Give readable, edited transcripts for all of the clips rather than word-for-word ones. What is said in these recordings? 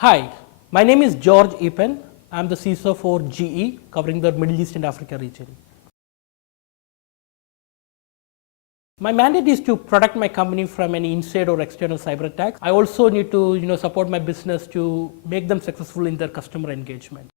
Hi, my name is George Eapen. I'm the CISO for GE, covering the Middle East and Africa region. My mandate is to protect my company from any inside or external cyber attacks. I also need to support my business to make them successful in their customer engagement.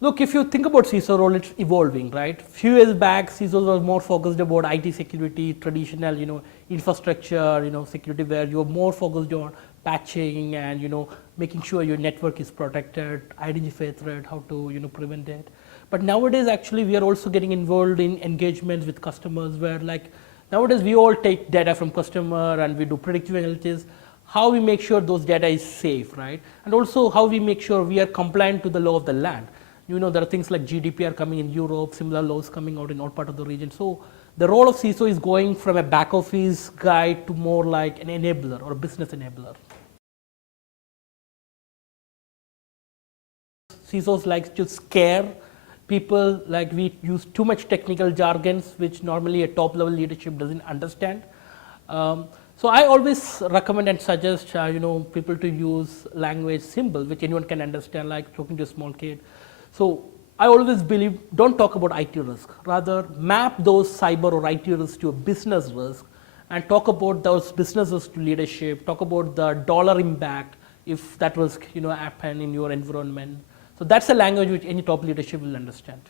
Look, if you think about CISO role, it's evolving, right? Few years back, CISOs were more focused about IT security, traditional, infrastructure, security, where you're more focused on patching and, making sure your network is protected, identify threat, how to, prevent it. But nowadays, actually, we are also getting involved in engagements with customers where, like, nowadays we all take data from customer and we do predictive analytics. How we make sure those data is safe, right? And also how we make sure we are compliant to the law of the land. There are things like GDPR coming in Europe, similar laws coming out in all part of the region. So the role of CISO is going from a back office guy to more like an enabler or a business enabler. CISOs like to scare people, like we use too much technical jargons, which normally a top level leadership doesn't understand. So I always recommend and suggest, people to use language simple, which anyone can understand, like talking to a small kid. So I always believe, don't talk about IT risk, rather map those cyber or IT risks to a business risk and talk about those businesses to leadership, talk about the dollar impact if that risk happen in your environment. So that's a language which any top leadership will understand.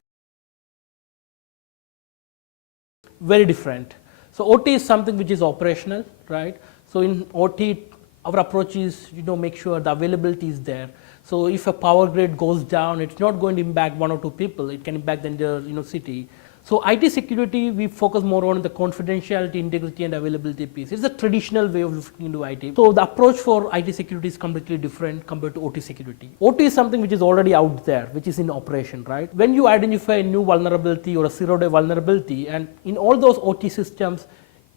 Very different. So OT is something which is operational, right? So in OT, our approach is, make sure the availability is there. So if a power grid goes down, it's not going to impact one or two people. It can impact the entire, city. So IT security, we focus more on the confidentiality, integrity, and availability piece. It's a traditional way of looking into IT. So the approach for IT security is completely different compared to OT security. OT is something which is already out there, which is in operation, right? When you identify a new vulnerability or a zero-day vulnerability, and in all those OT systems,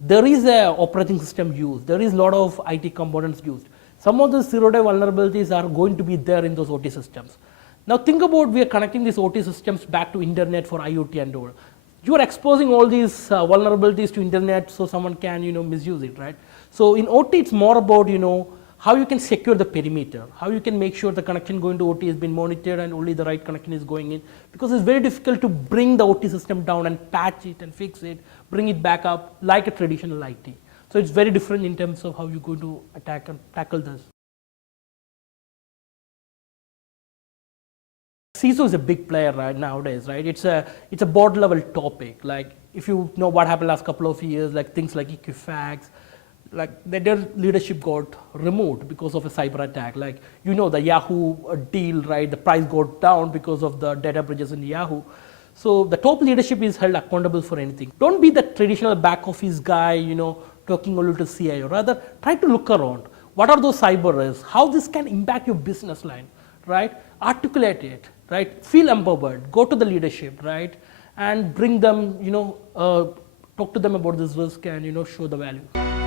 there is a operating system used. There is a lot of IT components used. Some of the zero-day vulnerabilities are going to be there in those OT systems. Now think about, we are connecting these OT systems back to internet for IoT and all. You are exposing all these vulnerabilities to internet so someone can misuse it, right? So in OT, it's more about how you can secure the perimeter, how you can make sure the connection going to OT has been monitored and only the right connection is going in, because it's very difficult to bring the OT system down and patch it and fix it, bring it back up like a traditional IT. So it's very different in terms of how you're going to attack and tackle this. CISO is a big player right nowadays, right? It's a board level topic. Like if you know what happened last couple of years, like things like Equifax, like their leadership got removed because of a cyber attack. Like the Yahoo deal, right? The price got down because of the data breaches in Yahoo. So the top leadership is held accountable for anything. Don't be the traditional back office guy, talking only to CIO. Rather, try to look around. What are those cyber risks? How this can impact your business line, right? Articulate it, right? Feel empowered. Go to the leadership, right? And bring them, talk to them about this risk and show the value.